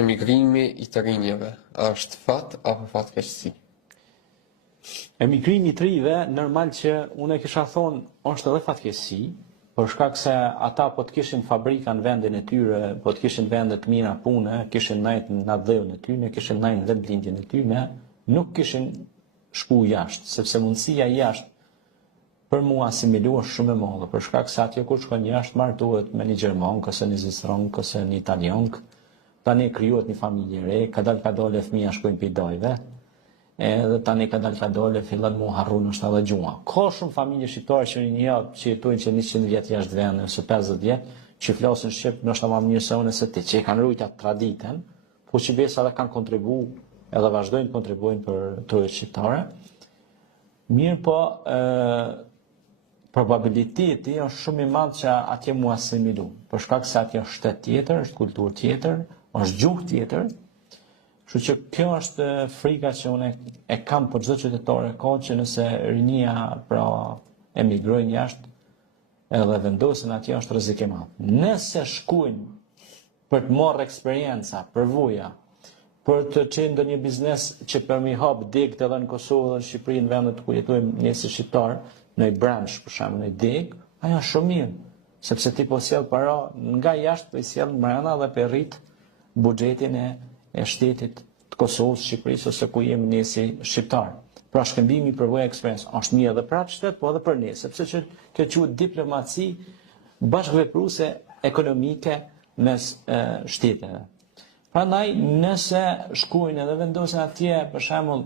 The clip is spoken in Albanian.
Emigrimi I të rinjeve, a është fat apo fatkeqësi? Emigrimi I të rinjve, normal që unë e kisha thonë, është edhe fatkeqësi, për shkak se ata po të kishin fabrika në vendin e tyre, po të kishin vende të mira pune, kishin najtë në dhëun e tyre, kishin najtë në vendlindjen e tyre, nuk kishin shku jashtë, sepse mundësia jashtë për mua asimilu është shumë e madhe, për shkak se atje kur shkon jashtë martohet me një gjerman, ose një zisron, ose një italian, tani krijohet një familje re, kadal fëmija shkojnë pidojve, edhe tani kadal fillan mu harrun është edhe gjua. Ka shumë familje shqiptare që që jetojnë që 100 vjet jashtë vende, ose 50 vjet, që flasin shqip, nështë ma mirë se unë se ti, që i kanë rujt atë traditën, po që besa edhe kanë kontribu, edhe vazhdojnë të kontribuojnë për trojët shqiptare. Mirë po, probabiliteti është shumë I madh që atje mu asimilu, për shkak se atje është shtet tjetër, është kulturë tjetër, është gjuhë tjetër. Kështu që kjo është frika që unë e kam për çdo qytetar ka që nëse rinia pra emigrojnë jashtë edhe vendosen atje është rrezik I madh. Nëse shkojnë për të marrë eksperjenca, përvoja, për të qenë ndonjë biznes që për mi hap degët edhe në Kosovë dhe në Shqipëri në vendet ku jetojmë ne si shqiptar, në I branch për shembull në deg, ajo është shumë mirë, sepse ti po sjell para nga jashtë, po I sjell mbrana dhe po rrit buxhetin e shtetit të Kosovës, Shqipërisë ose ku jemi ne si shqiptar. Pra shkëmbimi I përvojë eksperiencë është mirë edhe për atë shtet, po edhe për ne, sepse që kjo quhet diplomaci bashkëvepruese ekonomike mes shteteve. Prandaj nëse shkojnë edhe vendosen atje për shembull